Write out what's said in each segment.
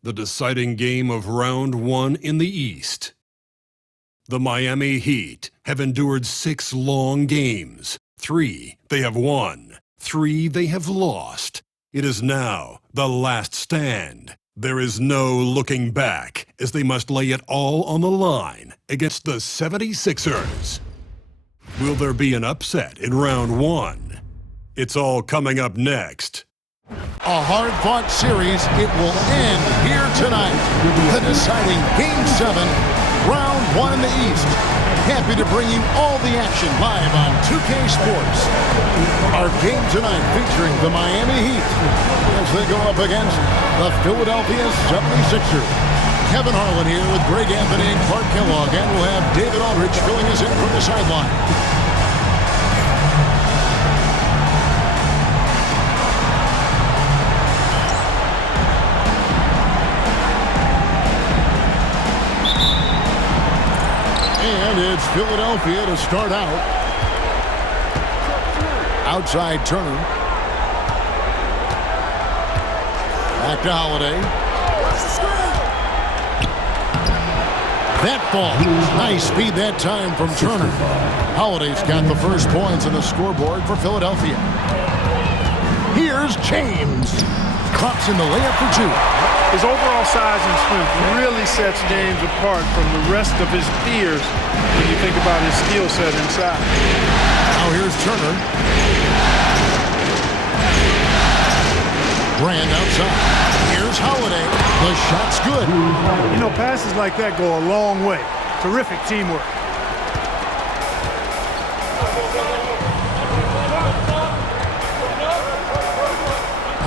The deciding game of round one in the East. The Miami Heat have endured 6 long games. 3 they have won, 3 they have lost. It is now the last stand. There is no looking back as they must lay it all on the line against the 76ers. Will there be an upset in round one? It's all coming up next. A hard-fought series. It will end here tonight. The deciding Game 7, Round 1 in the East. Happy to bring you all the action live on 2K Sports. Our game tonight featuring the Miami Heat as they go up against the Philadelphia 76ers. Kevin Harlan here with Greg Anthony and Clark Kellogg, and we'll have David Aldridge filling us in from the sideline. And it's Philadelphia to start out. Outside Turner. Back to Holiday. That ball. Nice speed that time from Turner. Holiday's got the first points on the scoreboard for Philadelphia. Here's James. Clocks in the layup for 2. His overall size and strength really sets James apart from the rest of his peers when you think about his skill set inside. Now here's Turner. Brand outside. Here's Holiday. The shot's good. You know, passes like that go a long way. Terrific teamwork.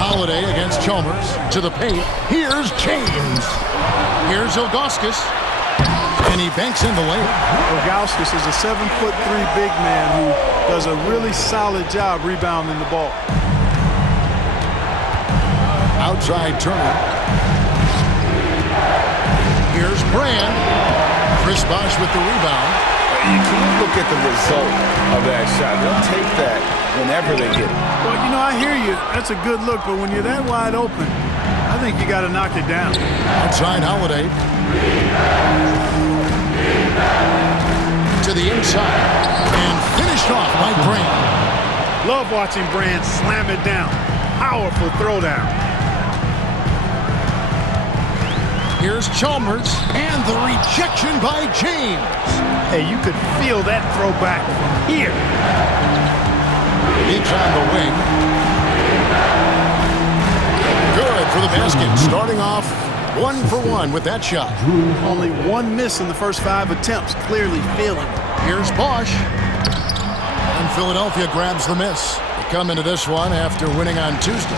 Holiday against Chalmers. To the paint. Here's James. Here's Ilgauskas. And he banks in the layup. Ilgauskas is a 7'3" big man who does a really solid job rebounding the ball. Outside Turner. Here's Brand. Chris Bosh with the rebound. You can't look at the result of that shot. They'll take that whenever they get it. Well, you know, I hear you. That's a good look, but when you're that wide open, I think you got to knock it down. Outside Holiday. To the inside. And finished off by Brand. Love watching Brand slam it down. Powerful throwdown. Here's Chalmers, and the rejection by James. Hey, you could feel that throwback from here. He's on the wing. Good for the basket. Starting off 1 for 1 with that shot. Only 1 miss in the first 5 attempts. Clearly feeling it. Here's Bosh. And Philadelphia grabs the miss. They come into this one after winning on Tuesday.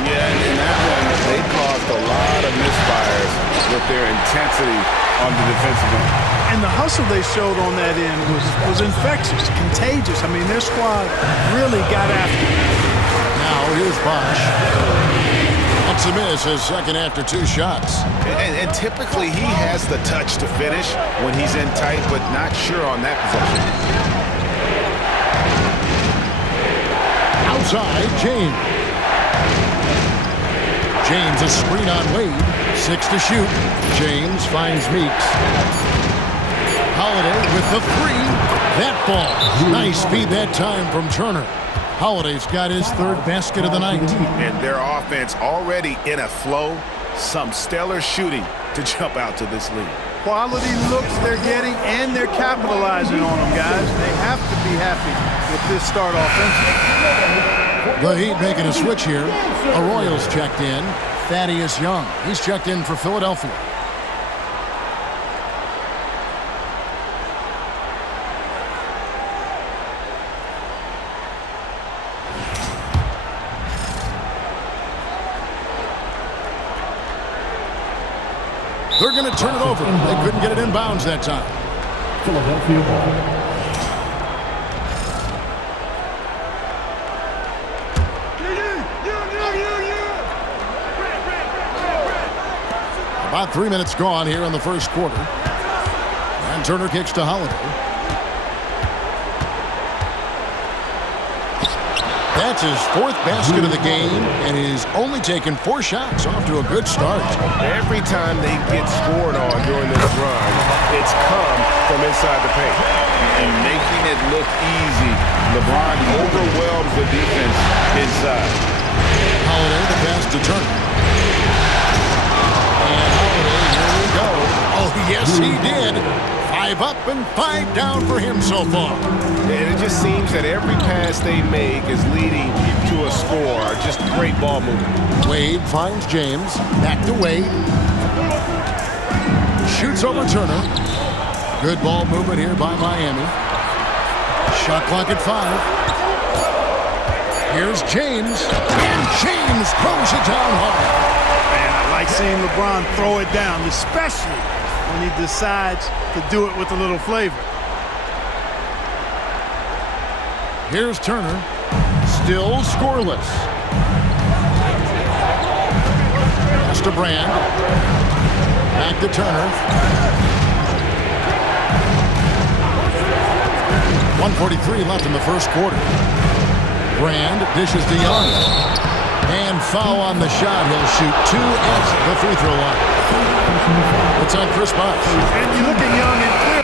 Yeah, and in that one, they caused a lot of misfires with their intensity on the defensive end. And the hustle they showed on that end was infectious, contagious. I mean, their squad really got after it. Now here's Bosh. That's a miss, his second after 2 shots. And typically he has the touch to finish when he's in tight, but not sure on that possession. Outside, James. James, a screen on Wade. 6 to shoot. James finds Meeks. Holiday with the 3. That ball. Nice speed that time from Turner. Holiday's got his 3rd basket of the night. And their offense already in a flow. Some stellar shooting to jump out to this lead. Quality looks they're getting, and they're capitalizing on them, guys. They have to be happy with this start offensively. The Heat making a switch here. Arroyo's checked in. Thaddeus Young. He's checked in for Philadelphia. They're going to turn it over. They couldn't get it in bounds that time. Philadelphia ball. About 3 minutes gone here in the first quarter. And Turner kicks to Holiday. That's That's his 4th basket of the game, and he's only taken 4 shots off to a good start. Every time they get scored on during this run, it's come from inside the paint. And making it look easy, LeBron overwhelms the defense inside. Holiday, the pass to Turner. And Holiday, here we go. Oh, yes, he did. 5 up and 5 down for him so far. And it just seems that every pass they make is leading to a score. Just great ball movement. Wade finds James. Back to Wade. Shoots over Turner. Good ball movement here by Miami. Shot clock at 5. Here's James. And James throws it down hard. Man, I like seeing LeBron throw it down, especially when he decides to do it with a little flavor. Here's Turner. Still scoreless. Pass to Brand. Back to Turner. 1:43 left in the first quarter. Brand dishes to Young. And foul on the shot. He'll shoot 2 at the free throw line. It's on Chris Bosh. And you look at Young and clear.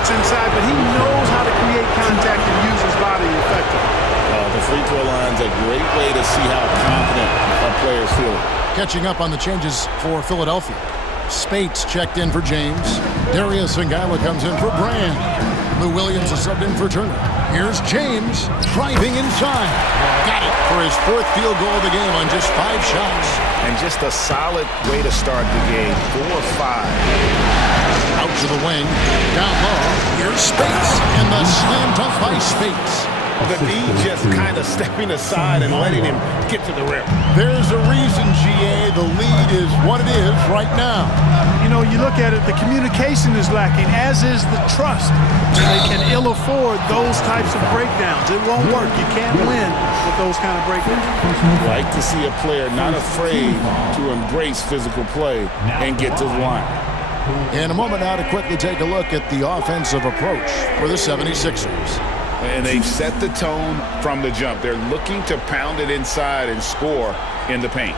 gets inside, but he knows how to create contact and use his body effectively. The free throw line's a great way to see how confident our players feel. Catching up on the changes for Philadelphia. Spates checked in for James. Darius Singala comes in for Brand. Lou Williams is subbed in for Turner. Here's James driving inside. Got it for his 4th field goal of the game on just 5 shots. And just a solid way to start the game. 4 or 5. Out to the wing. Down low. Here's Spates. And the slam dunk by Spates. The D just kind of stepping aside and letting him get to the rim. There's a reason, GA, the lead is what it is right now. You know, you look at it, the communication is lacking, as is the trust. They can ill afford those types of breakdowns. It won't work. You can't win with those kind of breakdowns. Like to see a player not afraid to embrace physical play and get to the line. In a moment now to quickly take a look at the offensive approach for the 76ers. And they've set the tone from the jump. They're looking to pound it inside and score in the paint.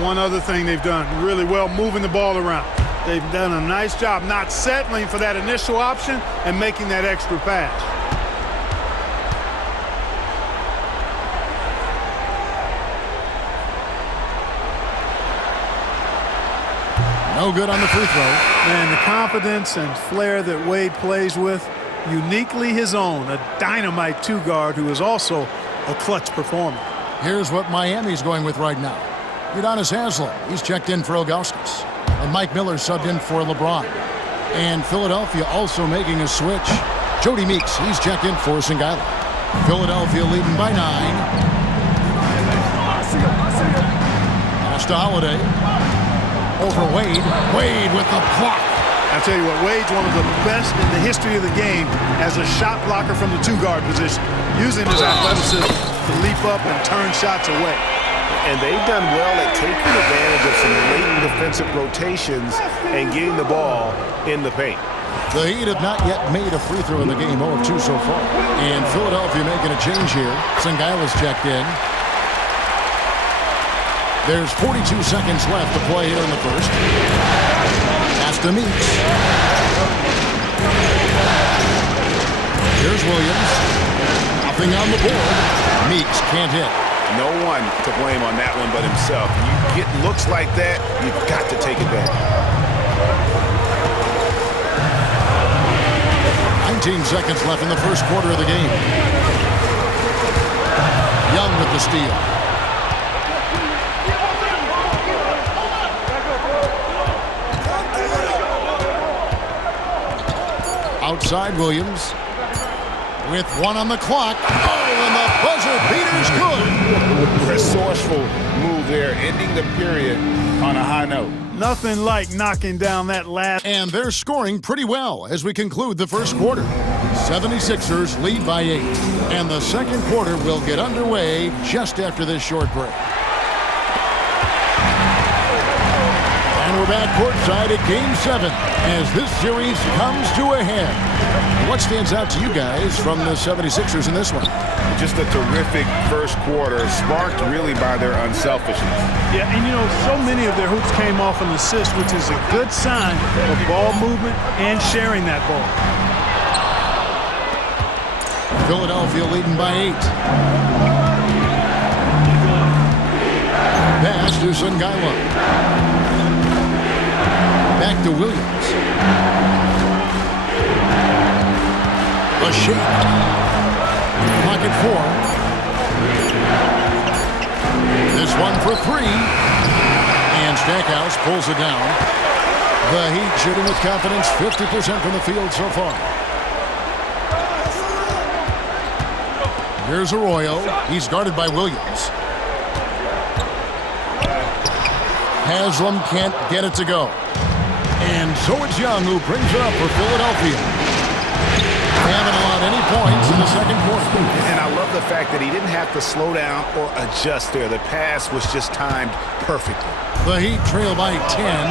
One other thing they've done really well, moving the ball around. They've done a nice job not settling for that initial option and making that extra pass. No good on the free throw. Man, the confidence and flair that Wade plays with, uniquely his own, a dynamite 2-guard who is also a clutch performer. Here's what Miami's going with right now. Udonis Haslem, he's checked in for Ilgauskas. And Mike Miller subbed in for LeBron. And Philadelphia also making a switch. Jody Meeks, he's checked in for Singala. Philadelphia leading by 9. Pass to Holiday. Over Wade. Wade with the block. I tell you what, Wade's one of the best in the history of the game as a shot blocker from the 2-guard position, using his athleticism to leap up and turn shots away. And they've done well at taking advantage of some late defensive rotations and getting the ball in the paint. The Heat have not yet made a free throw in the game, 0 of 2 so far. And Philadelphia making a change here. Singala's checked in. There's 42 seconds left to play here in the first. Pass to Meeks. Here's Williams. Nothing on the board. Meeks can't hit. No one to blame on that one but himself. You get looks like that, you've got to take it back. 19 seconds left in the first quarter of the game. Young with the steal. Outside Williams. With 1 on the clock. Oh, and the buzzer beater's good. Resourceful move there, ending the period on a high note. Nothing like knocking down that last. And they're scoring pretty well as we conclude the first quarter. 76ers lead by 8. And the second quarter will get underway just after this short break. And we're back courtside at Game 7 as this series comes to a head. What stands out to you guys from the 76ers in this one? Just a terrific first quarter, sparked really by their unselfishness. Yeah, and you know, so many of their hoops came off an assist, which is a good sign of ball movement and sharing that ball. Philadelphia leading by 8. Pass to Singala. Back to Williams. A shake. Pocket 4. This one for 3. And Stackhouse pulls it down. The Heat shooting with confidence, 50% from the field so far. Here's Arroyo. He's guarded by Williams. Haslem can't get it to go. And so it's Young who brings it up for Philadelphia. They haven't allowed any points in the second quarter. And I love the fact that he didn't have to slow down or adjust there. The pass was just timed perfectly. The Heat trail by 10.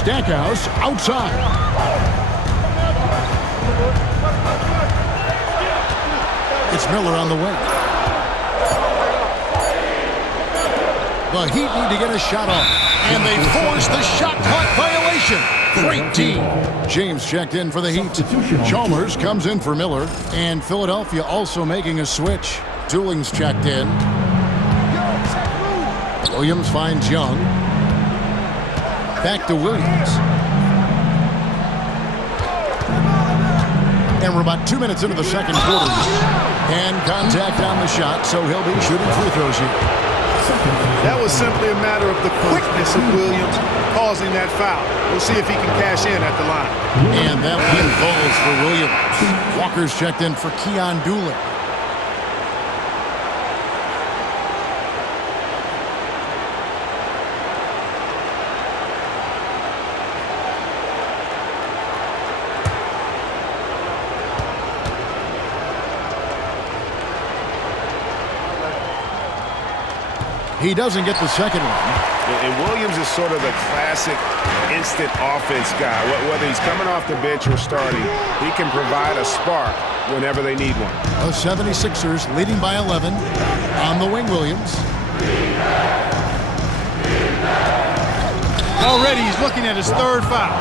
Stackhouse outside. It's Miller on the wing. The Heat need to get a shot off. And they force the shot clock violation. Great D. James checked in for the Heat. Chalmers comes in for Miller. And Philadelphia also making a switch. Dooling's checked in. Williams finds Young. Back to Williams. And we're about 2 minutes into the second quarter. And contact on the shot, so he'll be shooting free throws here. That was simply a matter of the quickness of Williams causing that foul. We'll see if he can cash in at the line. And that one falls for Williams. Walker's checked in for Keon Dooling. He doesn't get the second one. And Williams is sort of the classic instant offense guy. Whether he's coming off the bench or starting, he can provide a spark whenever they need one. The 76ers leading by 11. On the wing, Williams. Already he's looking at his third foul.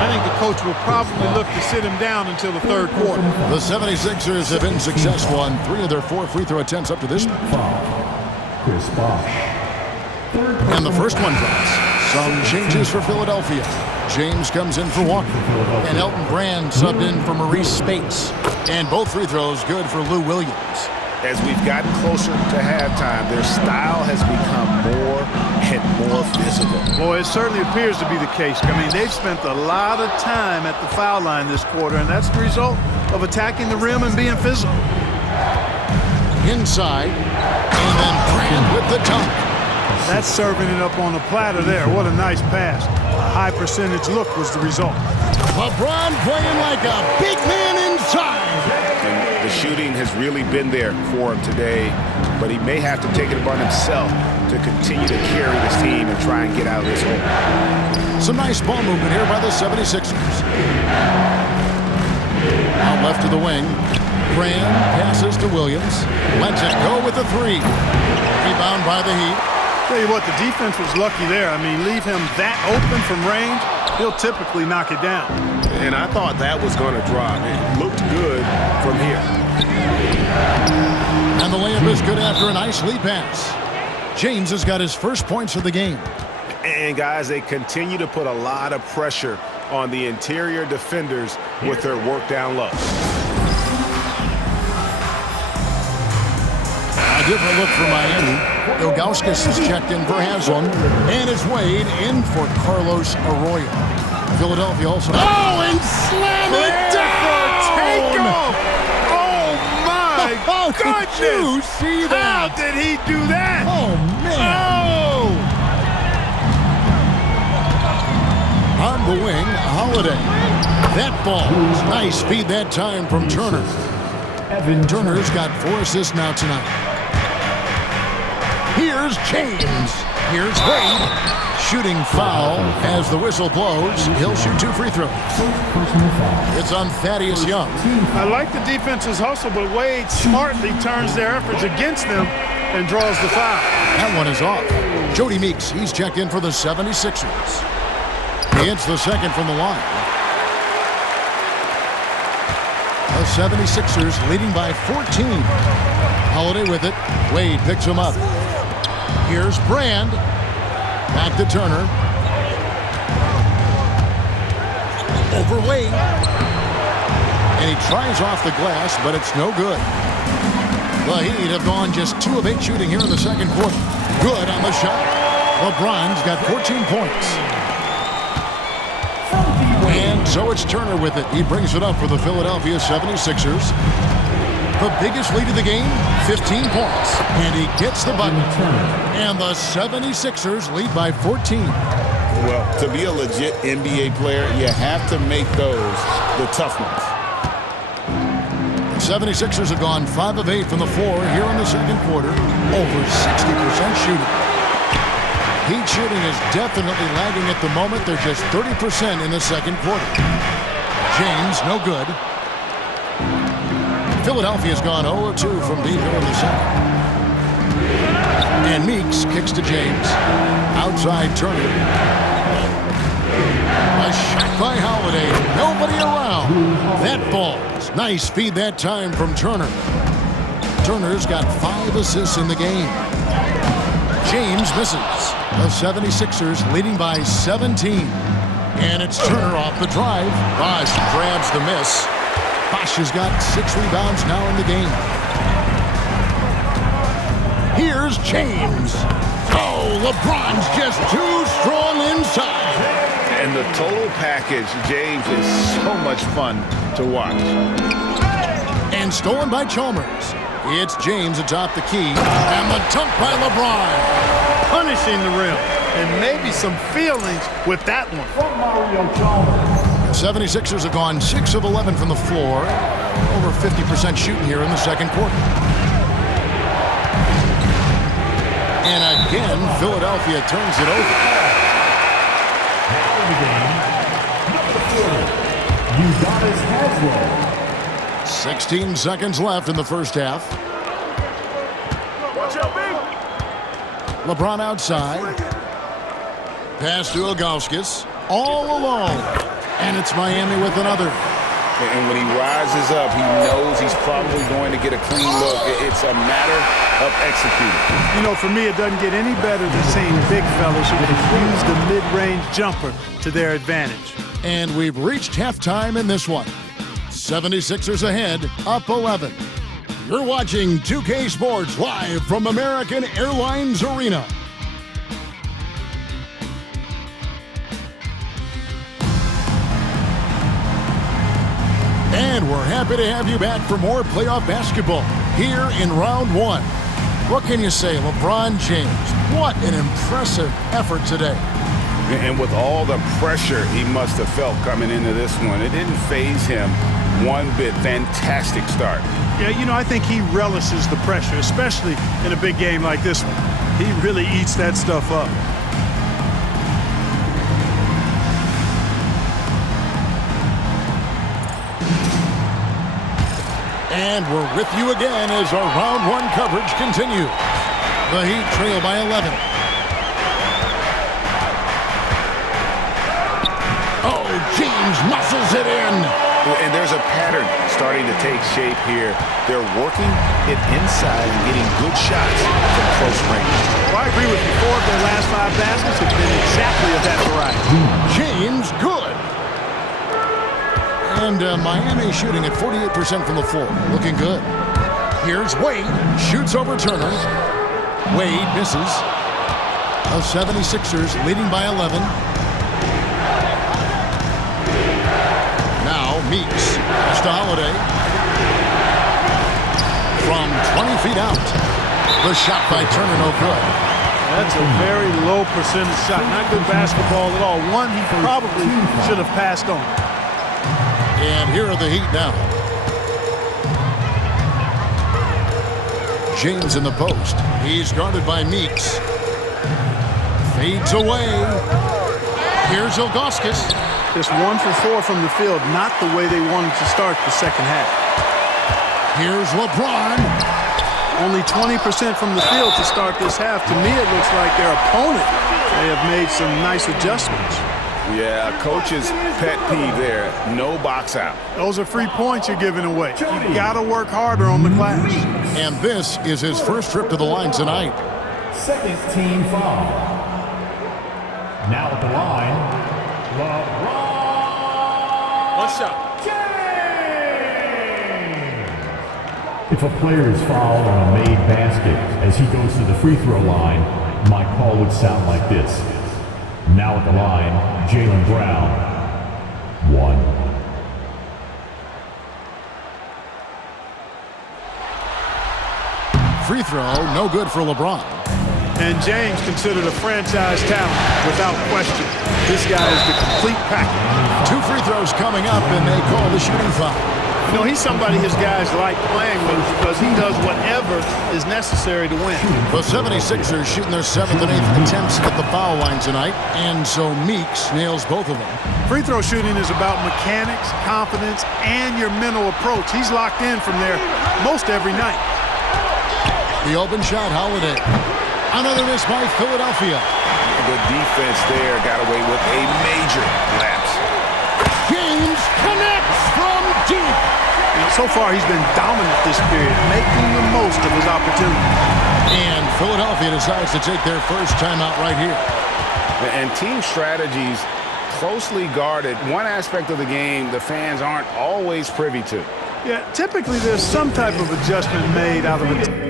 I think the coach will probably look to sit him down until the third quarter. The 76ers have been successful on 3 of their 4 free throw attempts up to this point. Chris Bosh. And the first one drops. Some changes for Philadelphia. James comes in for Walker. And Elton Brand subbed in for Maurice Spates. And both free throws good for Lou Williams. As we've gotten closer to halftime, their style has become more and more physical. Boy, it certainly appears to be the case. I mean, they've spent a lot of time at the foul line this quarter, and that's the result of attacking the rim and being physical. Inside. And then Brand with the dunk. That's serving it up on the platter there. What a nice pass. A high percentage look was the result. LeBron playing like a big man inside. And the shooting has really been there for him today, but he may have to take it upon himself to continue to carry this team and try and get out of this hole. Some nice ball movement here by the 76ers. Out left to the wing. Brand passes to Williams. Lets it go with a 3. Rebound by the Heat. Tell you what, the defense was lucky there. I mean, leave him that open from range, he'll typically knock it down. And I thought that was going to drop. It looked good from here. And the layup is good after a nice lead pass. James has got his first points of the game. And guys, they continue to put a lot of pressure on the interior defenders with their work down low. A different look for Miami. Ilgauskas is checked in for Haslam. And it's Wade in for Carlos Arroyo. Philadelphia also. Oh, and slam it down! Take off! Oh, my goodness! Did you see that? How did he do that? Oh, man. Oh! On the wing, Holiday. That ball. Nice speed that time from Turner. Turner's got 4 assists now tonight. Here's James. Here's Wade. Shooting foul as the whistle blows. He'll shoot 2 free throws. It's on Thaddeus Young. I like the defense's hustle, but Wade smartly turns their efforts against them and draws the foul. That one is off. Jody Meeks, he's checked in for the 76ers. He hits the second from the line. The 76ers leading by 14. Holiday with it. Wade picks him up. Here's Brand. Back to Turner. Over Wade. And he tries off the glass, but it's no good. The Heat have gone just 2 of 8 shooting here in the second quarter. Good on the shot. LeBron's got 14 points. And so it's Turner with it. He brings it up for the Philadelphia 76ers. The biggest lead of the game, 15 points. And he gets the bucket. And the 76ers lead by 14. Well, to be a legit NBA player, you have to make those the tough ones. The 76ers have gone 5 of 8 from the floor here in the second quarter. Over 60% shooting. Heat shooting is definitely lagging at the moment. They're just 30% in the second quarter. James, no good. Philadelphia's gone 0-2 from deep here in the second. And Meeks kicks to James. Outside Turner. A shot by Holiday. Nobody around. That falls. Nice feed that time from Turner. Turner's got 5 assists in the game. James misses. The 76ers leading by 17. And it's Turner off the drive. Bosch grabs the miss. Bosch has got 6 rebounds now in the game. Here's James. Oh, LeBron's just too strong inside. And the total package, James, is so much fun to watch. And stolen by Chalmers. It's James atop the key. And the dunk by LeBron. Punishing the rim. And maybe some feelings with that one. From Mario Chalmers. 76ers have gone 6 of 11 from the floor. Over 50% shooting here in the second quarter. And again, Philadelphia turns it over. Now in the game, number 40, Udonis Haslam. 16 seconds left in the first half. LeBron outside. Pass to Ilgauskas. All alone. And it's Miami with another. And when he rises up, he knows he's probably going to get a clean look. It's a matter of executing. You know, for me, it doesn't get any better than seeing big fellas who can use the mid-range jumper to their advantage. And we've reached halftime in this one. 76ers ahead, up 11. You're watching 2K Sports live from American Airlines Arena. And we're happy to have you back for more playoff basketball here in round 1. What can you say, LeBron James? What an impressive effort today. And with all the pressure he must have felt coming into this one, it didn't faze him one bit. Fantastic start. Yeah, you know, I think he relishes the pressure, especially in a big game like this one. He really eats that stuff up. And we're with you again as our round 1 coverage continues. The Heat trail by 11. Oh, James muscles it in. And there's a pattern starting to take shape here. They're working it inside and getting good shots from close range. Well, I agree with you. 4 of their last 5 baskets have been exactly of that variety. James, good. And Miami shooting at 48% from the floor. Looking good. Here's Wade. Shoots over Turner. Wade misses. The 76ers leading by 11. Now Meeks. Pass to Holiday. From 20 feet out. The shot by Turner, no good. That's a very low percentage shot. Not good basketball at all. One he probably should have passed on. And here are the Heat now. James in the post. He's guarded by Meeks. Fades away. Here's Ilgauskas. Just 1 for 4 from the field. Not the way they wanted to start the second half. Here's LeBron. Only 20% from the field to start this half. To me, it looks like their opponent may have made some nice adjustments. Yeah, a coach's pet peeve there. No box out. Those are free points you're giving away. You got to work harder on the glass. And this is his first trip to the line tonight. Second team foul. Now at the line, LeBron. One shot. James. If a player is fouled on a made basket as he goes to the free throw line, my call would sound like this. Now at the line, Jaylen Brown, 1. Free throw, no good for LeBron. And James considered a franchise talent without question. This guy is the complete package. 2 free throws coming up, and they call the shooting foul. You know, he's somebody his guys like playing with because he does whatever is necessary to win. The 76ers shooting their 7th and 8th attempts at the foul line tonight, and so Meeks nails both of them. Free throw shooting is about mechanics, confidence, and your mental approach. He's locked in from there most every night. The open shot, Holiday. Another miss by Philadelphia. the defense there got away with a major lapse. James connects from deep. So far, he's been dominant this period, making the most of his opportunity. And Philadelphia decides to take their first timeout right here. And team strategies closely guarded. One aspect of the game the fans aren't always privy to. Yeah, typically there's some type of adjustment made out of it.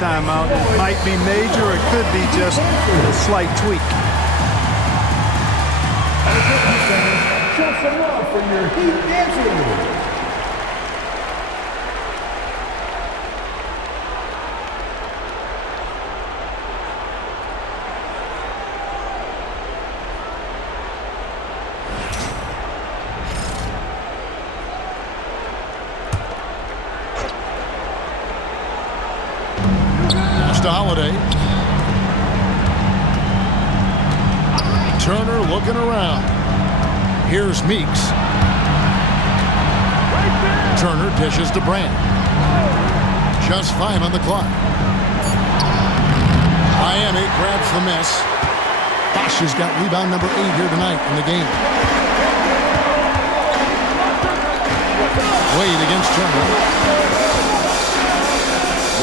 Timeout. It might be major, or it could be just a slight tweak. Show some love for your Heat dancers. Holiday. Turner looking around. Here's Meeks. Turner dishes to Brand. Just 5 on the clock. Miami grabs the miss. Bosch has got rebound number 8 here tonight in the game. Wade against Turner.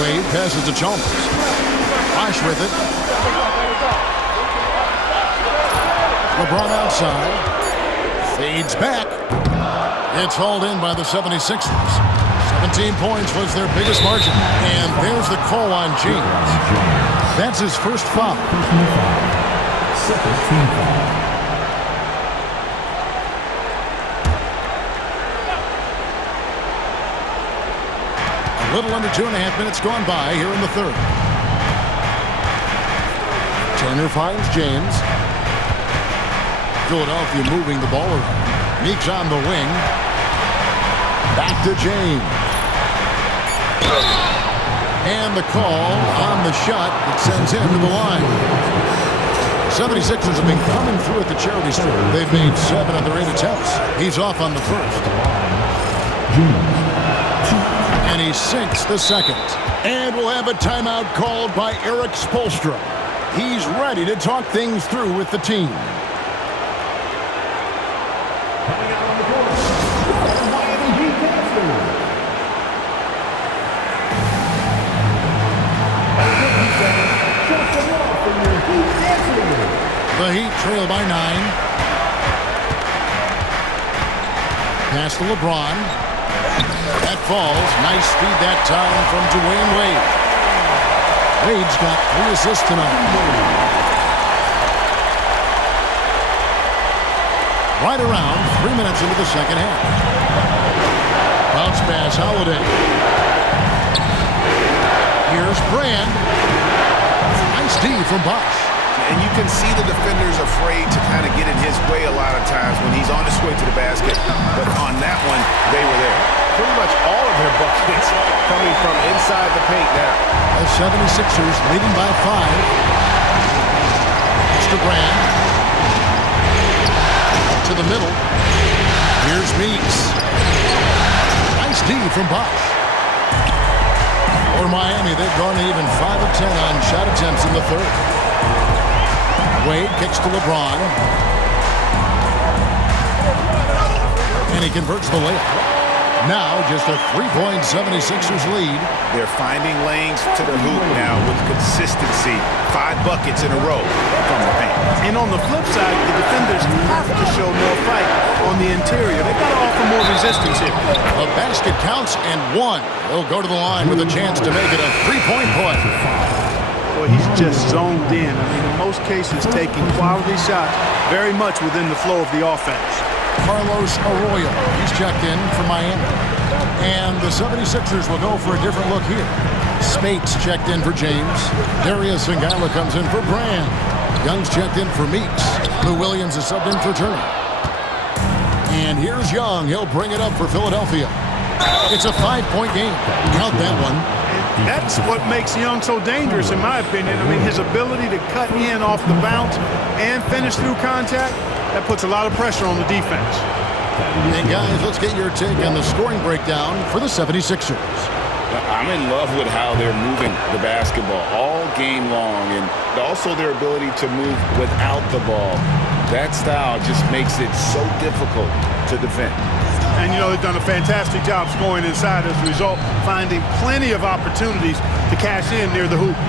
Wade passes to Chalmers. Bosch with it. LeBron outside. Fades back. It's hauled in by the 76ers. 17 points was their biggest margin. And there's the call on James. That's his first foul. Second team foul. A little under 2.5 minutes gone by here in the third. Turner finds James. Philadelphia moving the ball around. Meeks on the wing. Back to James. And the call on the shot that sends him to the line. 76ers have been coming through at the charity stripe. They've made 7 of their 8 attempts. He's off on the first. And he sinks the second. And we'll have a timeout called by Eric Spoelstra. He's ready to talk things through with the team. Coming out on the court, the Miami Heat dancers. Show some love for your Heat dancers. The Heat trail by 9. Pass to LeBron. That falls. Nice speed that time from Dwayne Wade. Wade's got 3 assists tonight. Right around 3 minutes into the second half. Bounce pass, Holiday. Here's Brand. Nice D from Bosch. And you can see the defenders afraid to kind of get in his way a lot of times when he's on his way to the basket. But on that one, they were there. pretty much all of their buckets coming from inside the paint now. The 76ers leading by 5. Mr. Brand. To the middle. Here's Meeks. Nice D from Bosch. For Miami, they've gone even 5 of 10 on shot attempts in the third. Wade kicks to LeBron. And he converts the layup. Now just a 3-point 76ers lead. They're finding lanes to the hoop now with consistency. 5 buckets in a row from the paint. And on the flip side, the defenders have to show more fight on the interior. They've got to offer more resistance here. A basket counts and 1. They'll go to the line with a chance to make it a 3-point play. Boy, he's just zoned in. I mean, in most cases, taking quality shots very much within the flow of the offense. Carlos Arroyo, he's checked in for Miami. And the 76ers will go for a different look here. Spates checked in for James. Darius Ngala comes in for Brand. Young's checked in for Meeks. Lou Williams is subbed in for Turner. And here's Young. He'll bring it up for Philadelphia. It's a 5-point game. Count that one. And that's what makes Young so dangerous, in my opinion. I mean, his ability to cut in off the bounce and finish through contact, that puts a lot of pressure on the defense. And guys, let's get your take on the scoring breakdown for the 76ers. I'm in love with how they're moving the basketball all game long, and also their ability to move without the ball. That style just makes it so difficult to defend. And, you know, they've done a fantastic job scoring inside as a result, finding plenty of opportunities to cash in near the hoop.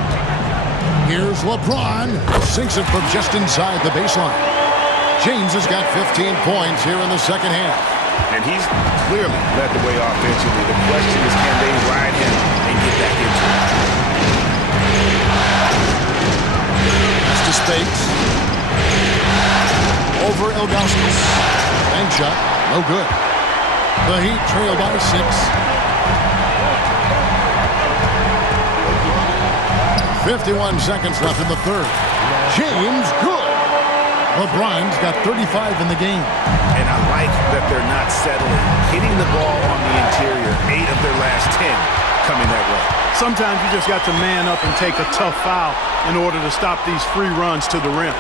Here's LeBron. Sinks it from just inside the baseline. James has got 15 points here in the second half. And he's clearly led the way offensively. The question is, can they ride him and get back into it? That's to Spates. Over Ilgauskas. Bank shot. No good. The Heat trail by 6. 51 seconds left in the third. James, good. LeBron's got 35 in the game. And I like that they're not settling. Hitting the ball on the interior, 8 of their last 10 coming that way. Sometimes you just got to man up and take a tough foul in order to stop these free runs to the rim.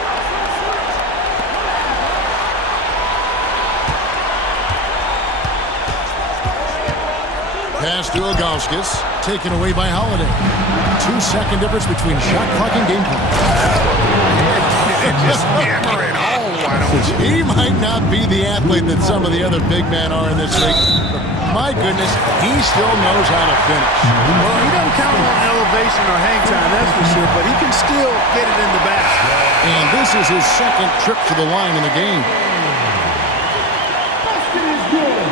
Pass to Ilgauskas, taken away by Holiday. 2-second difference between shot clock and game clock. Just hammer it. Oh, why don't you? He might not be the athlete that some of the other big men are in this league. My goodness, he still knows how to finish. Well, he doesn't count on elevation or hang time, that's for sure, but he can still get it in the basket. And this is his second trip to the line in the game. Basket is good.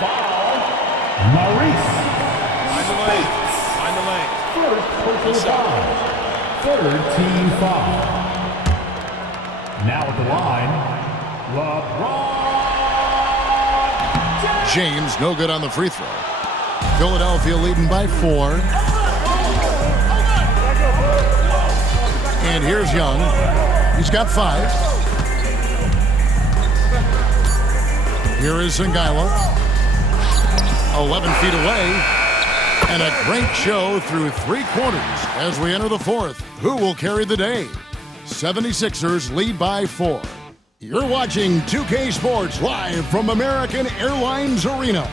Foul. Maurice. Find the lane. Find the lane. First personal foul. Third team foul. Now at the line, LeBron James, no good on the free throw. Philadelphia leading by 4. And here's Young. He's got 5. Here is Ngala. 11 feet away. And a great show through 3 quarters as we enter the fourth. Who will carry the day? 76ers lead by 4. You're watching 2K Sports live from American Airlines Arena.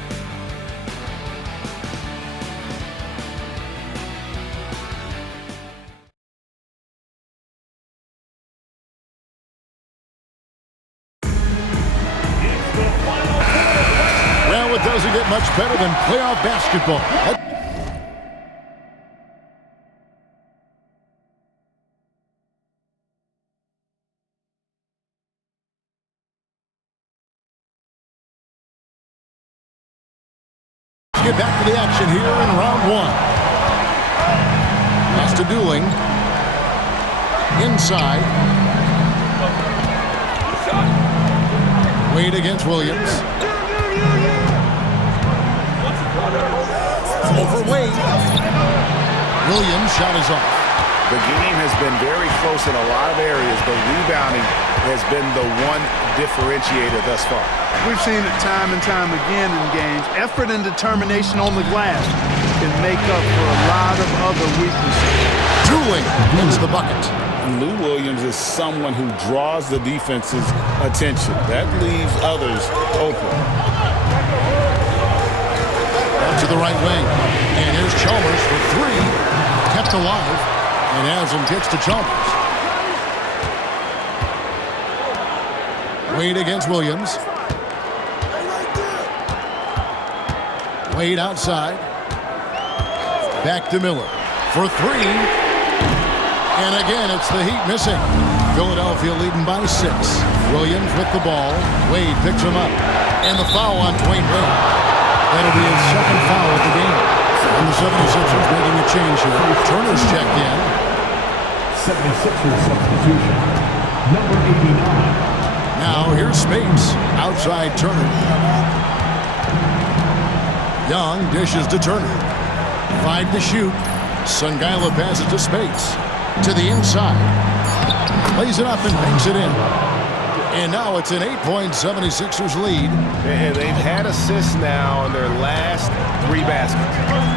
Well, it doesn't get much better than playoff basketball. Get back to the action here in round 1. Pass to Dooling. Inside. Wade against Williams. Over Wade. Williams shot is off. The game has been very close in a lot of areas, but rebounding has been the one differentiator thus far. We've seen it time and time again in games. Effort and determination on the glass can make up for a lot of other weaknesses. Dooling wins the bucket. Lou Williams is someone who draws the defense's attention. That leaves others open. Out to the right wing. And here's Chalmers for three. Kept alive. And has him kicks to Chalmers. Wade against Williams. Wade outside. Back to Miller for three. And again, it's the Heat missing. Philadelphia leading by 6. Williams with the ball. Wade picks him up. And the foul on Dwayne Wade. That'll be his second foul of the game. And the 76ers making a change here. Turner's checked in. 76ers substitution. Number 89. Now here's Spates. Outside Turner. Young dishes to Turner. 5 to shoot. Sungaila passes to Spates. To the inside. Plays it up and banks it in. And now it's an 8-point 76ers lead. And they've had assists now on their last 3 baskets.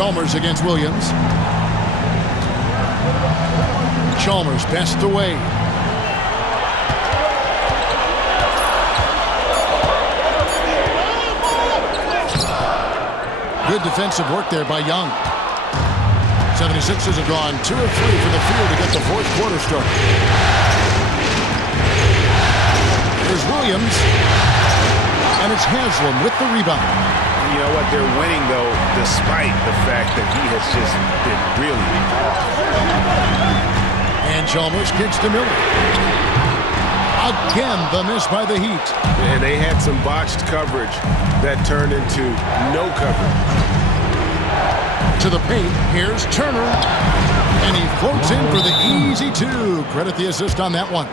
Chalmers against Williams. Chalmers best away. Good defensive work there by Young. 76ers have gone 2 of 3 from the field to get the fourth quarter started. Here's Williams. And it's Haslam with the rebound. You know what? They're winning, though, despite the fact that he has just been really off. And Chalmers kicks to Miller. Again, the miss by the Heat. And they had some botched coverage that turned into no coverage. To the paint, here's Turner. And he floats in for the easy 2. Credit the assist on that one.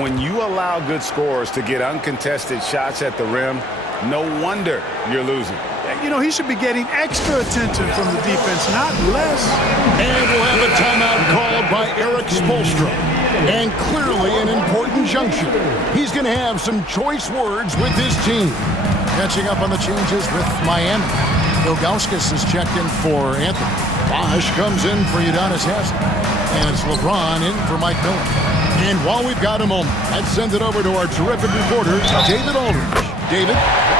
When you allow good scorers to get uncontested shots at the rim, no wonder you're losing. You know, he should be getting extra attention from the defense, not less. And we'll have a timeout called by Eric Spoelstra. And clearly an important junction. He's going to have some choice words with his team. Catching up on the changes with Miami. Ilgauskas is checked in for Anthony. Bosch comes in for Udonis Haslem. And it's LeBron in for Mike Miller. And while we've got a moment, let's send it over to our terrific reporter, David Aldridge. David?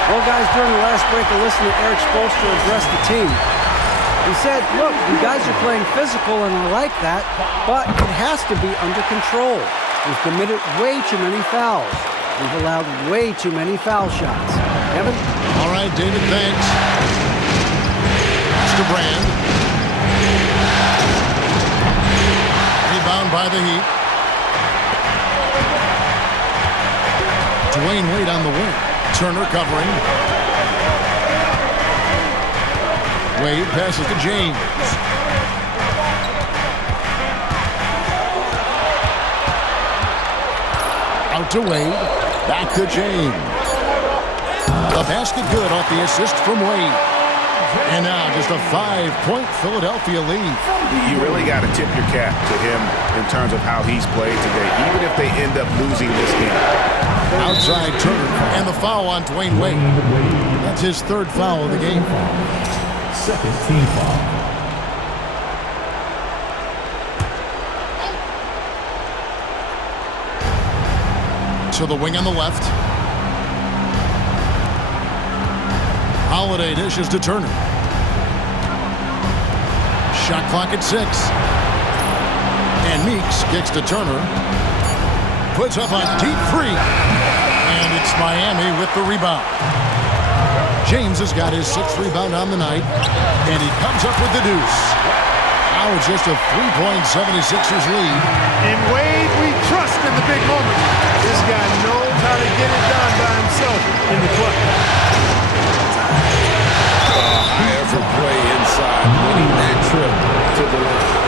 Well, guys, during the last break, I listened to Eric Spoelstra address the team. He said, look, you guys are playing physical, and I like that, but it has to be under control. We've committed way too many fouls. We've allowed way too many foul shots. Kevin? All right, David, thanks. Mr. Brand. Rebound by the Heat. Dwayne Wade on the wing. Turner covering. Wade passes to James. Out to Wade. Back to James. The basket good off the assist from Wade. And now just a 5-point Philadelphia lead. You really got to tip your cap to him in terms of how he's played today, even if they end up losing this game. Outside Turner, and the foul on Dwayne Wade. That's his 3rd foul of the game. Second team foul. To the wing on the left. Holiday dishes to Turner. Shot clock at 6. And Meeks kicks to Turner. Puts up a deep 3. And it's Miami with the rebound. James has got his 6th rebound on the night. And he comes up with the deuce. Now it's just a 3-point 76ers lead. In Wade, we trust in the big moments. This guy knows how to get it done by himself in the clutch. High effort play inside, winning that trip to the line.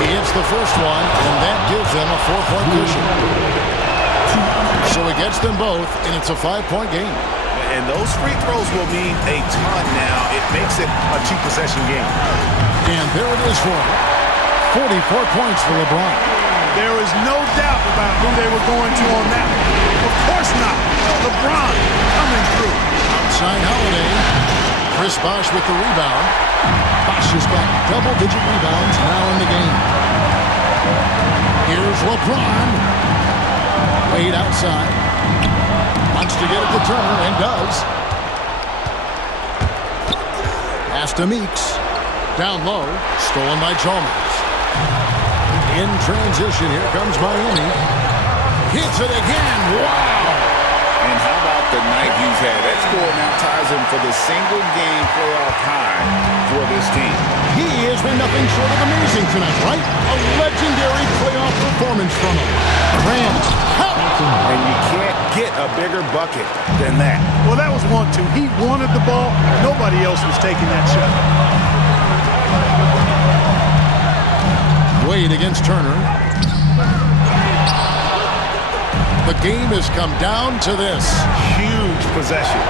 He hits the first one, and that gives them a 4-point cushion. So he gets them both, and it's a 5-point game. And those free throws will mean a ton now. It makes it a 2-possession game. And there it is for him. 44 points for LeBron. There is no doubt about who they were going to on that one. Of course not. LeBron coming through. Outside Holiday. Chris Bosh with the rebound. Bosh has got double-digit rebounds now in the game. Here's LeBron. Wade outside. Wants to get it to Turner, and does. Pass to Meeks. Down low. Stolen by Chalmers. In transition, here comes Miami. Hits it again. Wow! And how about the night he's had? That score now ties him for the single-game playoff high for this team. He has been nothing short of amazing tonight, right? A legendary playoff performance from him. Grant, help! And you can't get a bigger bucket than that. Well, that was 1-2. He wanted the ball. Nobody else was taking that shot. Wade against Turner. The game has come down to this. Huge possession.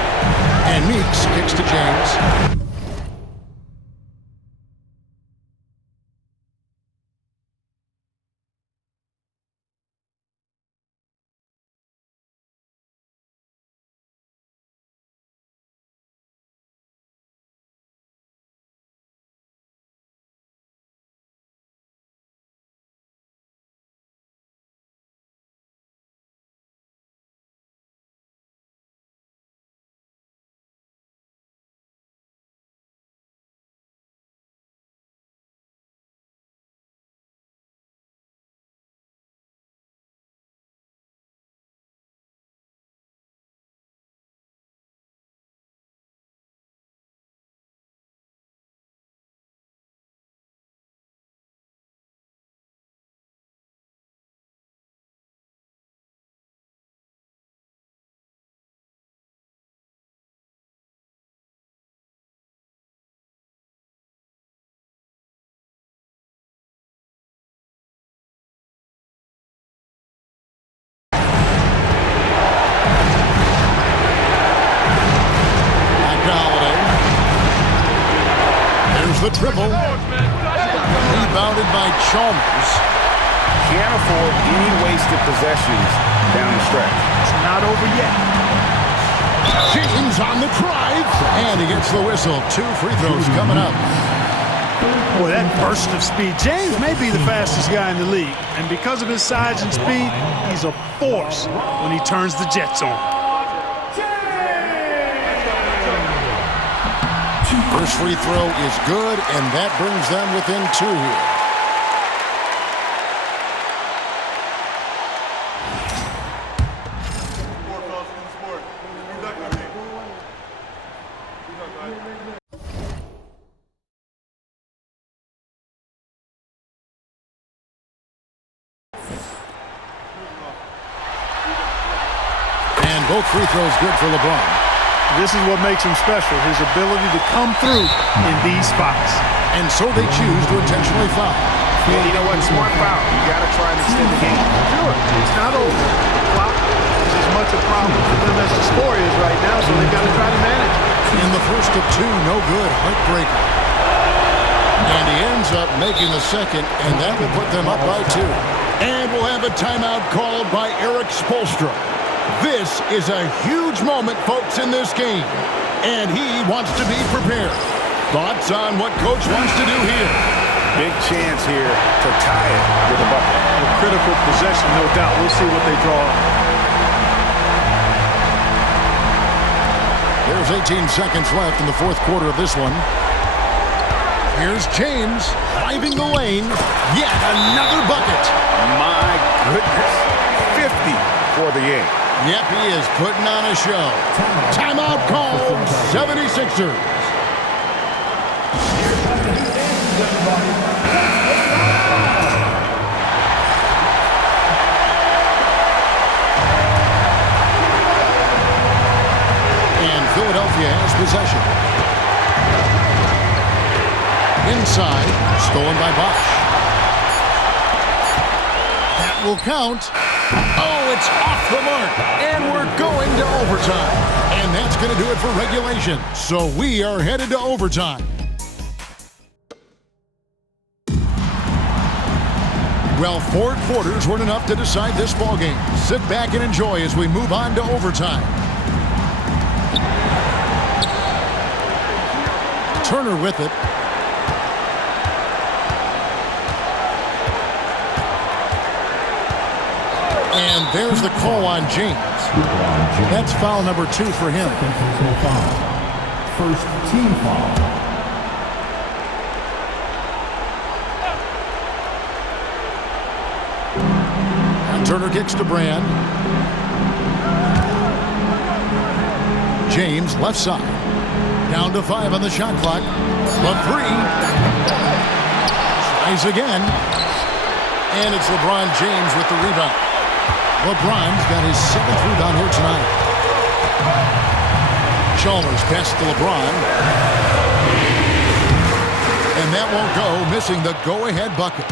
And Meeks kicks to James. the triple. Rebounded by Chalmers. Can't afford any wasted possessions down the stretch. It's not over yet. James on the drive, and he gets the whistle. 2 free throws coming up. Boy, that burst of speed. James may be the fastest guy in the league, and because of his size and speed, he's a force when he turns the Jets on. First free throw is good, and that brings them within 2 here. And both free throws good for LeBron. This is what makes him special, his ability to come through in these spots. And so they choose to intentionally foul. And you know what? Smart foul. You got to try and extend the game. Sure, it's not over. The clock is as much a problem for them as the score is right now, so they've got to try to manage it. In the first of 2, no good. Heartbreaker. And he ends up making the second, and that will put them up by 2. And we'll have a timeout called by Eric Spoelstra. This is a huge moment, folks, in this game. And he wants to be prepared. Thoughts on what Coach wants to do here? Big chance here to tie it with a bucket. A critical possession, no doubt. We'll see what they draw up. There's 18 seconds left in the fourth quarter of this one. Here's James driving the lane. Yet another bucket. My goodness. 50 for the game. Yep, he is putting on a show. Timeout called 76ers. And Philadelphia has possession. Inside, stolen by Bosch. That will count. Oh, it's off the mark. And we're going to overtime. And that's going to do it for regulation. So we are headed to overtime. Well, 4 quarters weren't enough to decide this ballgame. Sit back and enjoy as we move on to overtime. Turner with it. And there's the call on James. That's foul number 2 for him. First team foul. And Turner kicks to Brand. James left side. Down to 5 on the shot clock. The 3. Tries again. And it's LeBron James with the rebound. LeBron's got his 7th rebound here tonight. Chalmers pass to LeBron. And that won't go, missing the go-ahead bucket.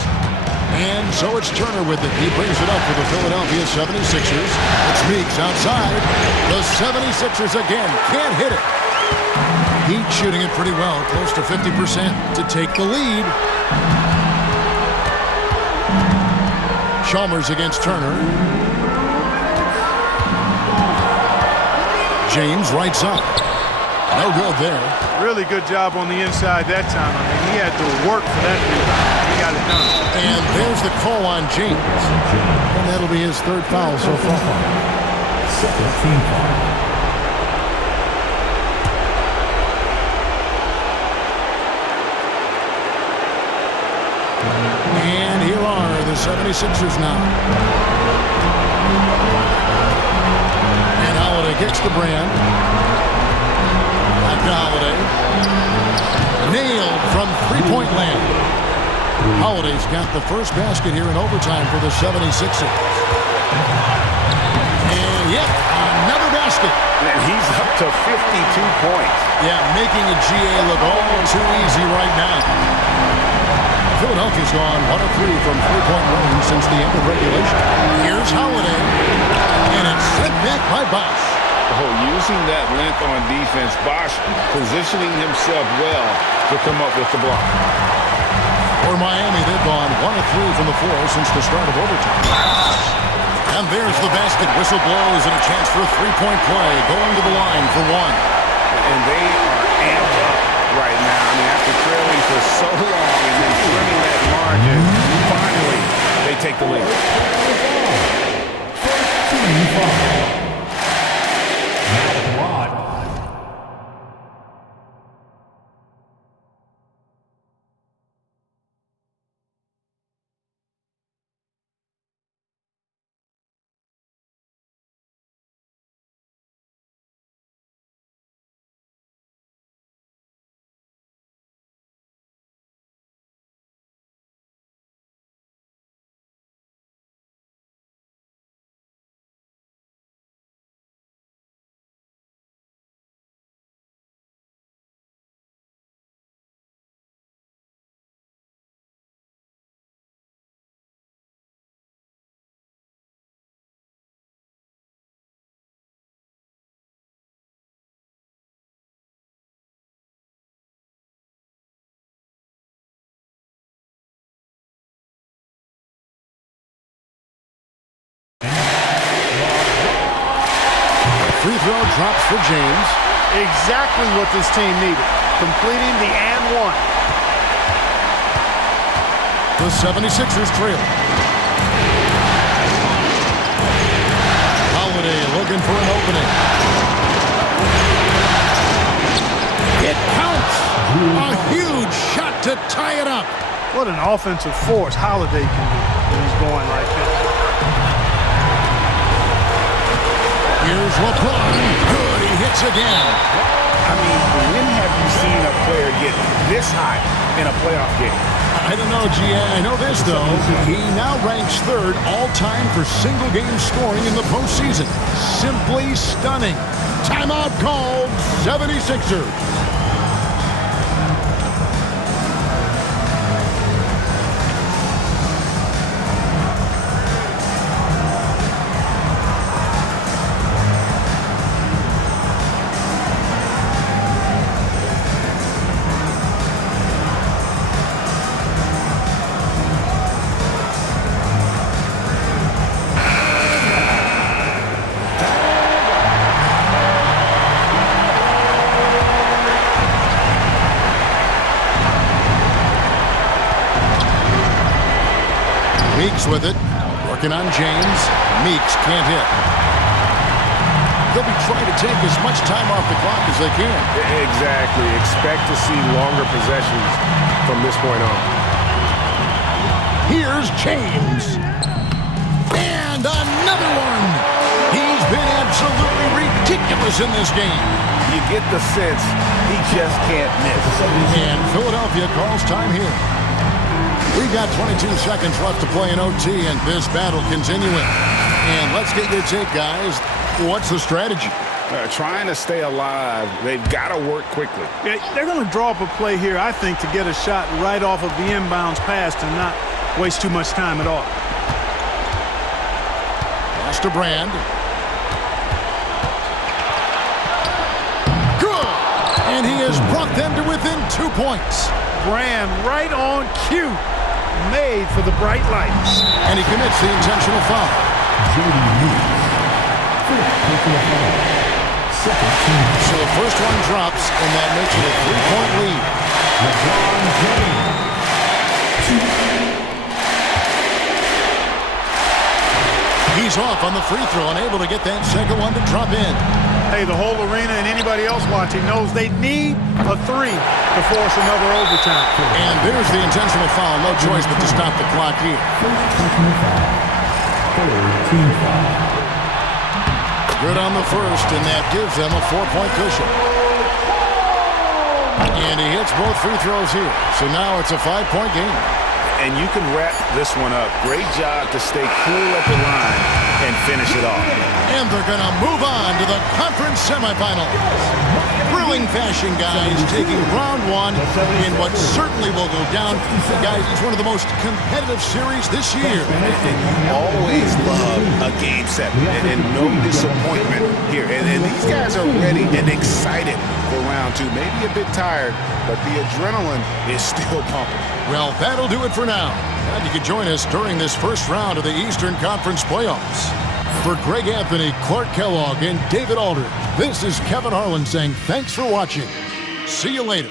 And so it's Turner with it. He brings it up for the Philadelphia 76ers. It's Meeks outside. The 76ers again can't hit it. Heat shooting it pretty well, close to 50% to take the lead. Chalmers against Turner. James right side. No good there. Really good job on the inside that time. I mean, he had to work for that rebound. He got it done. And there's the call on James. And that'll be his 3rd foul so far. Second team foul. And here are the 76ers now. And Holiday kicks to Brand. Back to Holiday. Nailed from three-point land. Holiday's got the first basket here in overtime for the 76ers. And yep, another basket. And he's up to 52 points. Yeah, making a GA look all too easy right now. Philadelphia's gone 1 of 3 from three-point range since the end of regulation. Here's Holiday, and it's sent back by Bosch. Oh, using that length on defense, Bosch positioning himself well to come up with the block. For Miami, they've gone 1 of 3 from the floor since the start of overtime. And there's the basket. Whistle blows and a chance for a three-point play. Going to the line for one. And they are amped up right now. I mean, after trailing for so long and then trimming that margin, finally they take the lead. Free throw drops for James. Exactly what this team needed. Completing the and one. The 76ers trail. Holiday looking for an opening. It counts. A huge shot to tie it up. What an offensive force Holiday can do when he's going like that. Here's LeBron. Good, he hits again. I mean, when have you seen a player get this high in a playoff game? I don't know, G.A. I know this, though. He now ranks 3rd all-time for single-game scoring in the postseason. Simply stunning. Timeout called. 76ers. Meeks with it, working on James. Meeks can't hit. They'll be trying to take as much time off the clock as they can. Exactly. Expect to see longer possessions from this point on. Here's James. And another one. He's been absolutely ridiculous in this game. You get the sense he just can't miss. And Philadelphia calls time here. We've got 22 seconds left to play in OT, and this battle continuing. And let's get your take, guys. What's the strategy? Trying to stay alive. They've got to work quickly. Yeah, they're going to draw up a play here, I think, to get a shot right off of the inbounds pass and not waste too much time at all. Pass to Brand. Good! And he has brought them to within 2 points. Brand right on cue. Made for the bright lights. And he commits the intentional foul. So the first one drops, and that makes it a 3-point lead. He's off on the free throw, unable to get that second one to drop in. Hey, the whole arena and anybody else watching knows they need a 3 to force another overtime. And there's the intentional foul. No choice but to stop the clock here. Good on the first, and that gives them a 4-point cushion. And he hits both free throws here. So now it's a 5-point game. And you can wrap this one up. Great job to stay cool at the line and finish it off. And they're going to move on to the conference semifinals. Brilliant. thrilling fashion, guys, taking round one in what certainly will go down, guys, it's one of the most competitive series this year. And you always love a game 7 and no disappointment here. And these guys are ready and excited for round 2. Maybe a bit tired, but the adrenaline is still pumping. Well, that'll do it for now. Glad you could join us during this first round of the Eastern Conference playoffs. For Greg Anthony, Clark Kellogg, and David Aldridge, this is Kevin Harlan saying thanks for watching. See you later.